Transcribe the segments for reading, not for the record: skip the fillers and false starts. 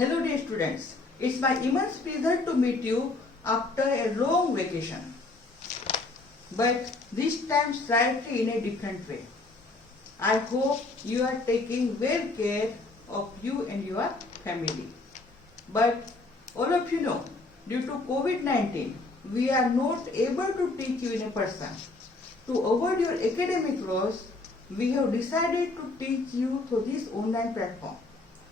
Hello dear students, it's my immense pleasure to meet you after a long vacation. But this time slightly in a different way. I hope you are taking well care of you and your family. But all of you know, due to COVID-19, we are not able to teach you in a person. To avoid your academic loss, we have decided to teach you through this online platform.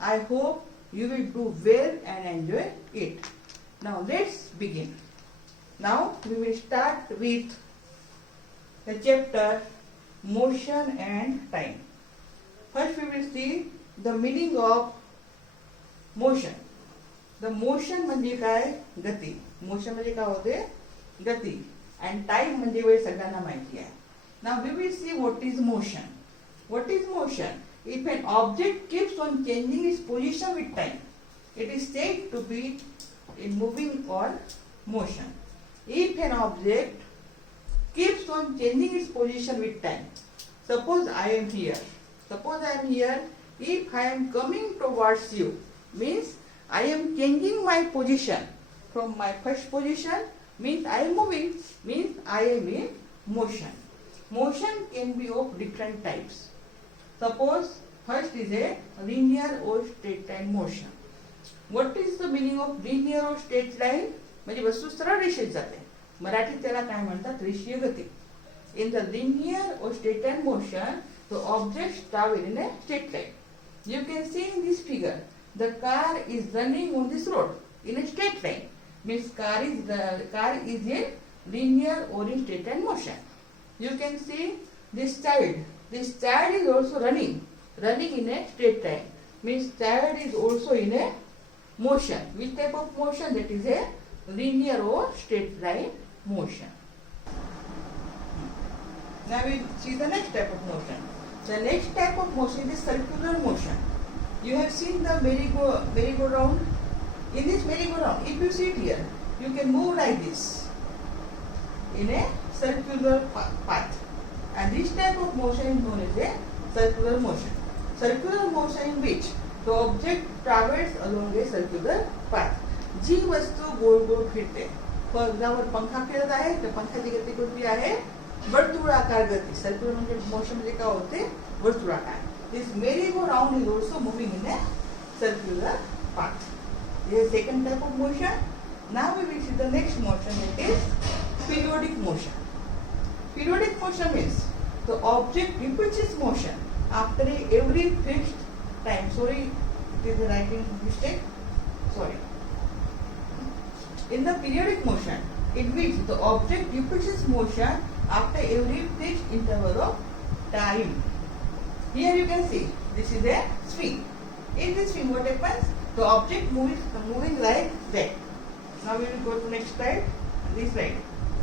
I hope you will do well and enjoy it. Now let's begin. Now we will start with the chapter Motion and Time. First we will see the meaning of motion. The motion म्हणजे काय? गती. Motion म्हणजे काय होते? गती. And time म्हणजे वेळ सगळ्यांना माहिती आहे. Now we will see what is motion. What is motion? If an object keeps on changing its position with time, it is said to be in moving or motion. If an object keeps on changing its position with time, suppose I am here. If I am coming towards you, means I am changing my position from my first position, means I am moving, means I am in motion. Motion can be of different types. Suppose first is a linear or straight line motion. What is the meaning of linear or straight line? म्हणजे वस्तू सरळ रेषेत जाते. मराठीत त्याला काय म्हणतात? रेषीय गती. In the linear or straight line motion, the objects travel in a straight line. You can see in this figure, the car is running on this road in a straight line. Means car is in linear or in straight line motion. You can see this child. This child is also running in a straight line. Means child is also in a motion. Which type of motion? That is a linear or straight line motion. Now we see the next type of motion. The next type of motion is circular motion. You have seen the merry-go-round. In this merry-go-round, if you sit here, you can move like this in a circular path. And this type of motion is known as a circular motion. Circular motion in which the object travels along a circular path. जी वस्तू गोल गोल फिरते. For example पंखा फिरत आहे तर पंखाची गती कोणती आहे? वर्तुळाकार गती. सर्क्युलर म्हणजे मोशन म्हणजे काय होते? वर्तुळाकार. दिस मेरी go round is also moving in a circular path. This is second type of motion. Now we will see the next motion, that is periodic motion. Periodic motion means the object repeats its motion after every fixed time. Sorry, it is a writing mistake. Sorry. In the periodic motion, in which the object repeats its motion after every fixed interval of time. Here you can see this is a swing. In this swing, what happens? The object moving like that. Now we will go to next slide. This slide.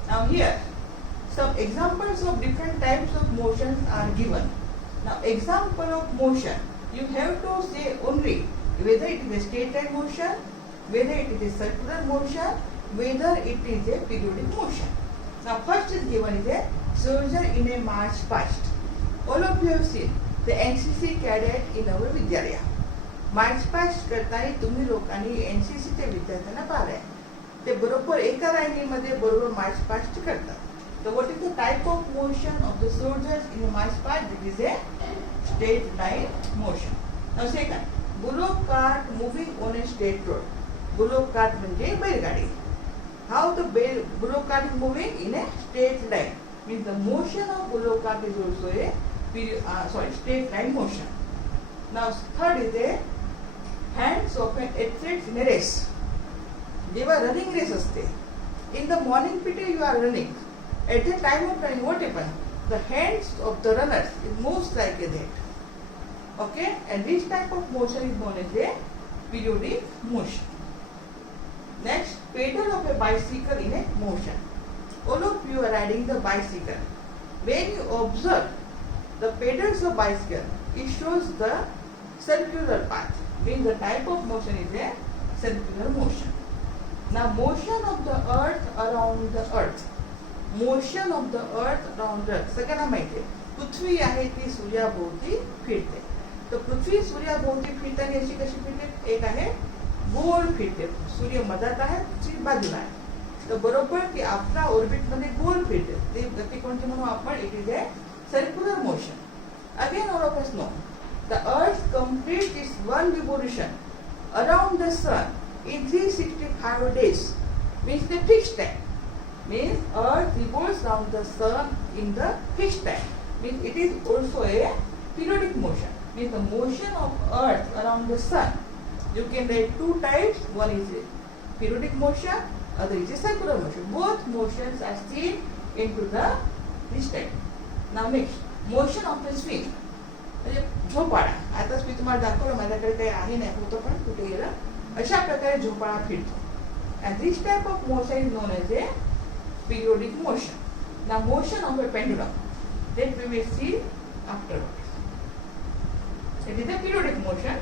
Now here, some examples of different types of motions are given. Now example of motion, you have to say only whether it is a straight line motion, whether it is a circular motion, whether it is a periodic motion. Now first is given is a soldier in a march past. All of you have seen the NCC cadet in our Vidyalaya. March past करताना तुम्ही लोकांनी एनसीसीच्या विद्यार्थ्यांना पाहिलंय. ते बरोबर एका लाईनीमध्ये बरोबर march past करतात. So what is the type of motion of the soldiers in a march past? It is a straight line motion. Now second, bullock cart moving on a straight road. Bullock cart म्हणजे बैलगाडी. How the bullock cart is moving in a straight line. Means the motion of bullock cart is also a straight line motion. Now third is a hands of an athlete in a race. जेव्हा running race असते. In the morning PT you are running. At the time of running, what happens? The hands of the runners it moves like that. Okay, and this type of motion is known as a periodic motion. Next, pedal of a bicycle in a motion. All of you are riding the bicycle. When you observe the pedals of bicycle, it shows the circular path. Means the type of motion is a circular motion. Now motion of the earth around the earth. Motion of the earth around the earth. सगळ्यांना माहिती आहे. पृथ्वी आहे ती सूर्याभोवती फिरते. तर पृथ्वी सूर्याभोवती फिरताना अशी कशी फिरते? एक आहे गोल फिरते. सूर्य मधात आहे, पृथ्वी बाजूला आहे. तर बरोबर की आपला ऑर्बिट मध्ये गोल फिरते. ते गती कोणती म्हणू आपण? It is a circular motion. Again all of us know the earth complete it's one revolution around the sun in 365 days, means the fixed time. Means earth revolves around the sun in the fixed time. Means it is also a periodic motion. Means the motion of earth around the sun, you can write two types. One is a periodic motion, other is a circular motion. Both motions are seen into the this time. Now next, motion of the swing. म्हणजे झोपाळा. आताच मी तुम्हाला दाखवलं, माझ्याकडे काही आहे नाही, होतं पण कुठे गेलं. अशा प्रकारे झोपाळा फिरतो. And this type of motion is known as a periodic motion. ना motion of a pendulum that we will see afterwards. It is a periodic motion.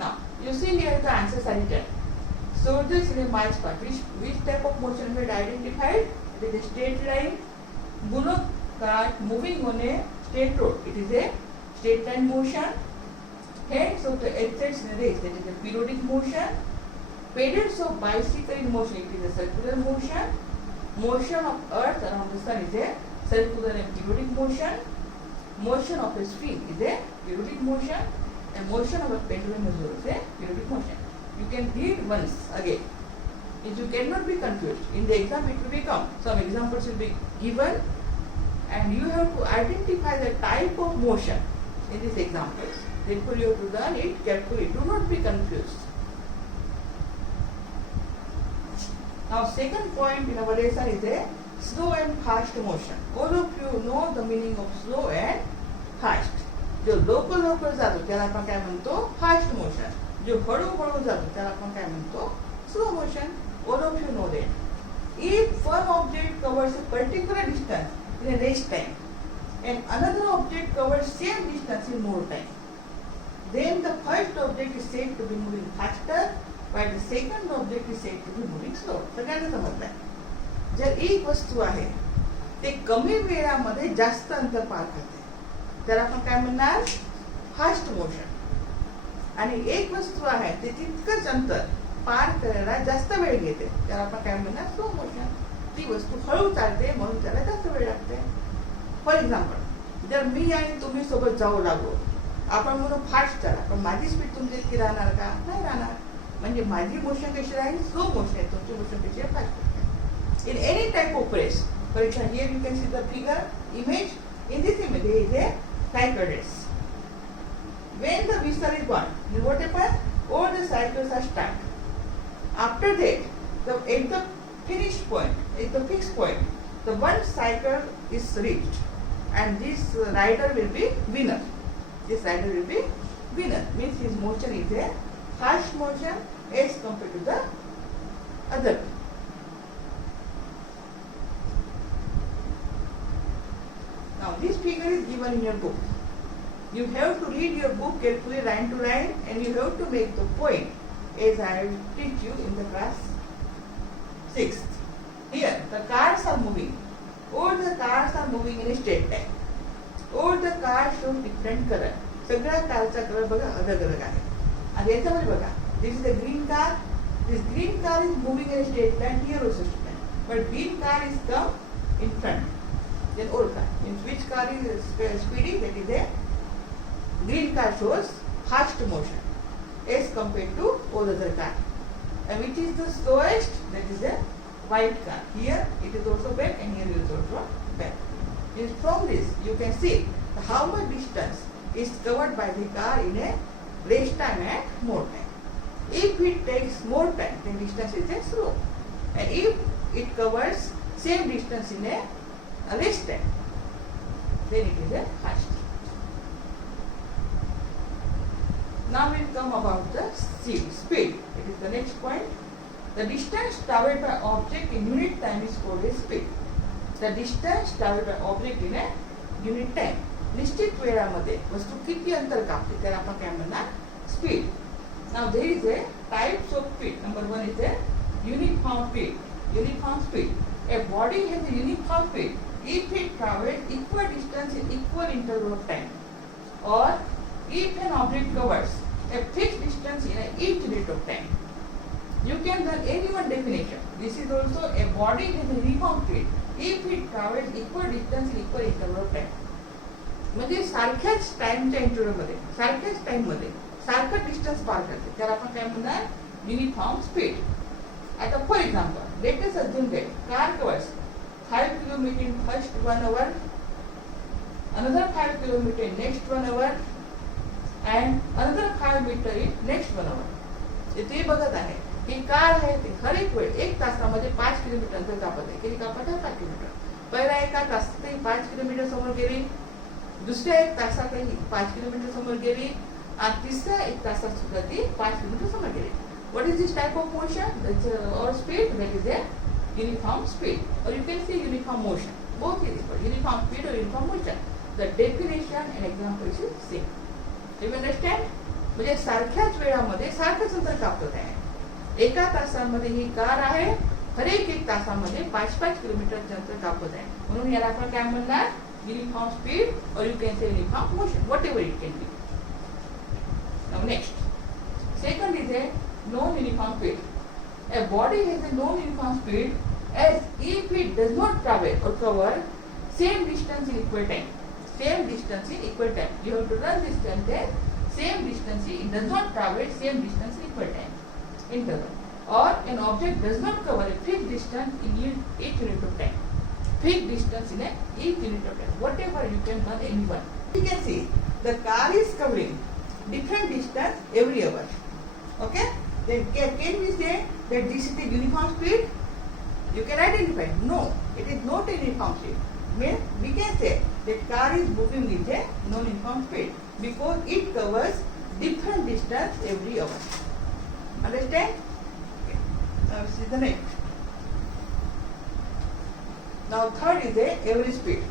Now you see here the answers are written. So this is a miles per which type of motion we identified? It is a straight line. Bullock cart moving on a straight road. It is a straight line motion. Heads of the athletes in a race. That is a periodic motion. Pedals of bicycle in motion. It is a circular motion. Motion of earth around the sun is a circular and periodic motion. Motion of a swing is a periodic motion. And motion of a pendulum is also a periodic motion. You can read once again. If you cannot be confused. In the exam it will become. Some examples will be given. And you have to identify the type of motion in these examples. Therefore, you have to learn it carefully. Do not be confused. Now, second point in our lesson is a slow and fast motion. All of you know the meaning of slow and fast. जो लवकर जातो त्याला आपण काय म्हणतो? Fast motion. जो हळूहळू जातो त्याला आपण काय म्हणतो? Slow motion. All of you know that. If one object covers a particular distance in a less time and another object covers same distance in more time, then the first object is said to be moving faster while the second object is said to be moving slow. सगळ्यांना समजलंय? जर एक वस्तू आहे ते कमी वेळामध्ये जास्त अंतर पार करते त्याला आपण काय म्हणणार? Fast motion. आणि एक वस्तू आहे ते तितकंच अंतर पार करायला जास्त वेळ घेते त्याला आपण काय म्हणणार? Slow motion. ती वस्तू हळू चालते म्हणून त्याला जास्त वेळ लागते. फॉर एक्झाम्पल, जर मी आणि तुम्ही सोबत जाऊ लागलो, आपण म्हणून फास्ट चला, पण माझी स्पीड तुमची इतकी राहणार का? नाही राहणार. म्हणजे माझी मोशन कशी राहील? स्लो मोशन आहे, तुमची मोशन कशी आहे? Fast motion. In any type of race, for example here you can see the figure image. In this image there is a cycle race. When the whistle is gone, then what happens? All the cycles are start. After that, at the finish point, at the fixed point, the one cycle is reached, and this rider will be winner. This rider will be winner. Means his motion is a fast motion as compared to the other. Now this figure is given in your book. You have to read your book carefully line to line, and you have to make the point as I will teach you in the class 6th. Here the cars are moving. All the cars are moving in a straight line. All the cars show different color. सगळ्या कारचा colour बघा अलग अलग आहे. आणि याच्यामध्ये बघा, this is a green car. This green car is moving in a straight line. Here also straight line. But green car is come in front. Then old car. Means which car is speedy? That is a green car shows fast motion as compared to all other car. And which is the slowest? That is a white car. Here it is also back and here it is also back. Means from this you can see how much distance is covered by the car in a less time and more time. If it takes more time, then distance is a slow. And if it covers same distance in a less time, then it is a fast. Now we'll come about the speed. It is the next point. The distance traveled by object in unit time is called a speed. The distance traveled by object in a unit time. निश्चित वेळामध्ये वस्तू किती अंतर कापते त्याला आपण काय म्हणणार? Speed. Now there is a types of speed. Number 1 is a uniform speed. Uniform speed. A body has a uniform speed if it travels equal distance in equal interval of time, or if an object covers a fixed distance in each unit of time. You can learn any one definition. This is also a body with a uniform speed if it travels equal distance in equal interval of time. म्हणजे सारख्याच टाइमच्या इंटरव्हलमध्ये सारख्याच टाइममध्ये सारखं distance पार करते त्याला आपण काय म्हणणार uniform speed. आता for example let us assume that car covers 5 kilometre in first 1 hour, another 5 kilometer in next 1 hour and another 5 meter in next 1 hour. इथे बघत आहे ही कार आहे ती हर एक वेळ 1 तासामध्ये 5 किलोमीटर अंतर कापत आहे. किती कापत आहे 5 किलोमीटर. पहिला एका तासात 5 किलोमीटर समोर गेली, दुसऱ्या 1 तासात 5 किलोमीटर समोर गेली आणि तिसऱ्या 1 तासात सुद्धा ती 5 किलोमीटर समोर गेली. What is this type of motion? That's our speed. That is a uniform speed, or you can say uniform motion. Both is equal. Uniform speed or uniform motion. The definition and example is same. You understand? म्हणजे सारख्याच वेळामध्ये सारखंच अंतर कापत आहे. एका तासामध्ये ही car आहे, हर एक तासामध्ये 5-5 किलोमीटरचं अंतर कापत आहे. म्हणून याला आपण काय म्हणणार uniform speed or you can say uniform motion, whatever it can be. Now next, second is a non-uniform speed. A body has a non-uniform speed as if it does not travel or cover same distance in equal time. Same distance in equal time. You have to run this sentence. Same distance, it does not travel same distance in equal time. Interval. Or an object does not cover a fixed distance in each unit of time. Fixed distance in each unit of time. Whatever you can run anyone. You can see the car is covering different distance every hour. Okay? Then can we say that this is the uniform speed? You can identify. No, it is not a uniform speed. Means we can say that car is moving with a non-uniform speed because it covers different distance every hour. Understand? Okay. Now see the next. Now third is the average speed.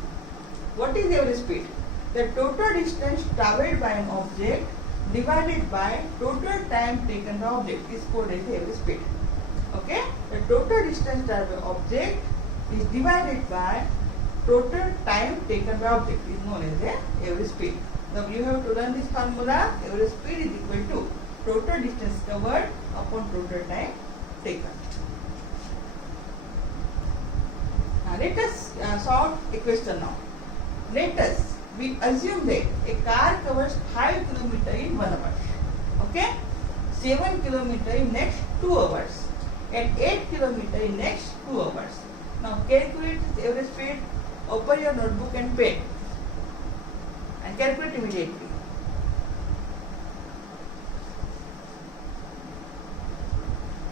What is average speed? The total distance traveled by an object divided by total time taken by object is called as the average speed. Okay? The total distance traveled by object is divided by total time taken by object is known as the average speed. Now you have to learn this formula. Average speed is equal to total distance covered upon total time taken. Now let us solve a question now. Let us we assume that a car covers 5 kilometer in 1 hour. Okay? 7 kilometer in next 2 hours and 8 kilometer in next 2 hours. Now calculate the average speed. Open your notebook and pen and calculate immediately.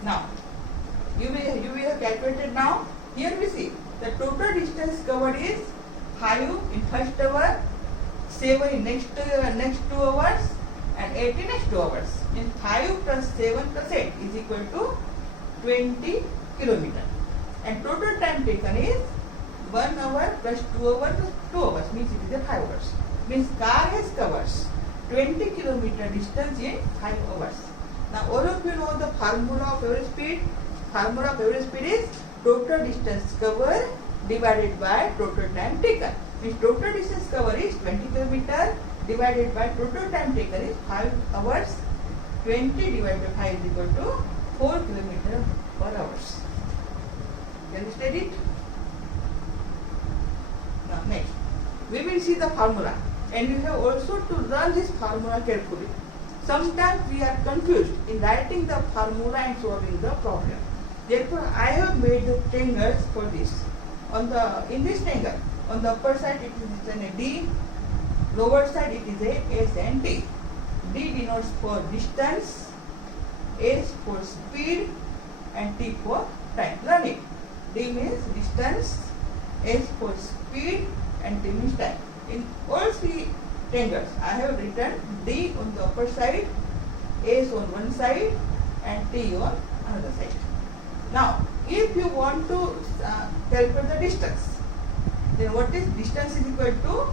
Now you will have calculated now. Here we see the total distance covered is 5 in first hour, 7 in next 2 hours and 8 in next 2 hours. Means 5 plus 7 plus 8 is equal to 20 kilometer. And total time taken is 1 hour plus 2 hours plus 2 hours means it is a 5 hours. Means car has covers 20 kilometer distance in 5 hours. Now all of you know the formula of average speed. Formula of average speed is total distance covered divided by total time taken. Means total distance covered is 20 kilometer divided by total time taken is 5 hours. 20 divided by 5 is equal to 4 kilometer per hour. You understand it? Now next, we will see the formula and you have also to learn this formula carefully. Sometimes we are confused in writing the formula and solving the problem. Therefore, I have made the triangles for this. In this triangle, on the upper side it is written a D, lower side it is a S and T. D denotes for distance, S for speed and T for time. Learn it. D means distance, S for speed and T means time. In all three triangles, I have written D on the upper side, S on one side and T on another side. Now, if you want to calculate the distance, then what is distance is equal to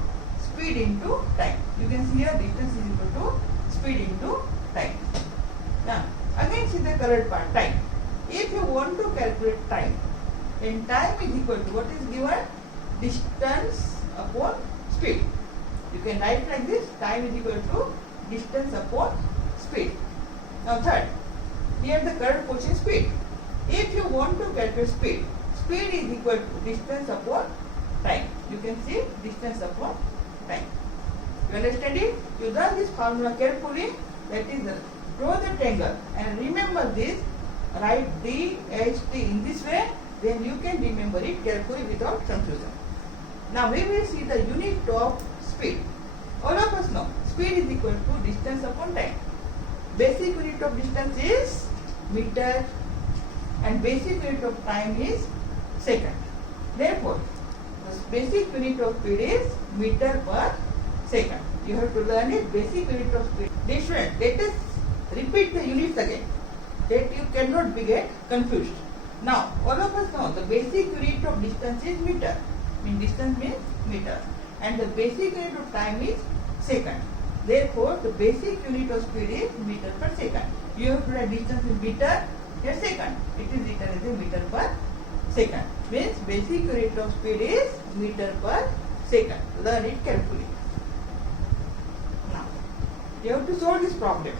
speed into time. You can see here distance is equal to speed into time. Now, again see the colored part, time. If you want to calculate time, then time is equal to what is given? Distance upon speed. You can write like this, time is equal to distance upon speed. Now third, here the current portion speed. If you want to calculate speed, speed is equal to distance upon time. You can see distance upon time. You understand it? You learn this formula carefully. That is, draw the triangle and remember this. Write D, H, T in this way. Then you can remember it carefully without confusion. Now we will see the unit of speed. All of us know speed is equal to distance upon time. Basic unit of distance is meter and basic unit of time is second. Therefore, the basic unit of speed is meter per second. You have to learn it, basic unit of speed. Different. Let us repeat the units again, that you cannot be get confused. Now, all of us know the basic unit of distance is meter. Distance means meter. And the basic unit of time is second. Therefore, the basic unit of speed is meter per second. You have to write distance in meter per second. It is written as a meter per second. Means basic unit of speed is meter per second. Learn it carefully. Now, you have to solve this problem.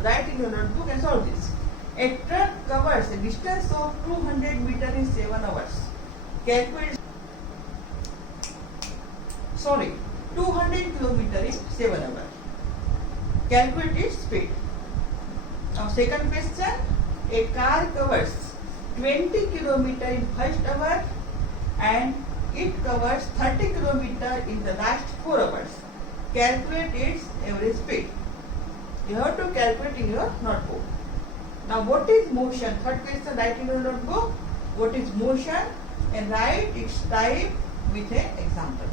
Write in your notebook and solve this. A truck covers a distance of 200 meters in 7 hours. Calculate. 200 kilometers in 7 hours. Calculate its speed. Now, second question. A car covers 20 kilometers in first hour and it covers 30 kilometers in the last 4 hours. Calculate its average speed. You have to calculate in your notebook. Now, what is motion? Third question, write in your notebook. What is motion? And write its type with an example.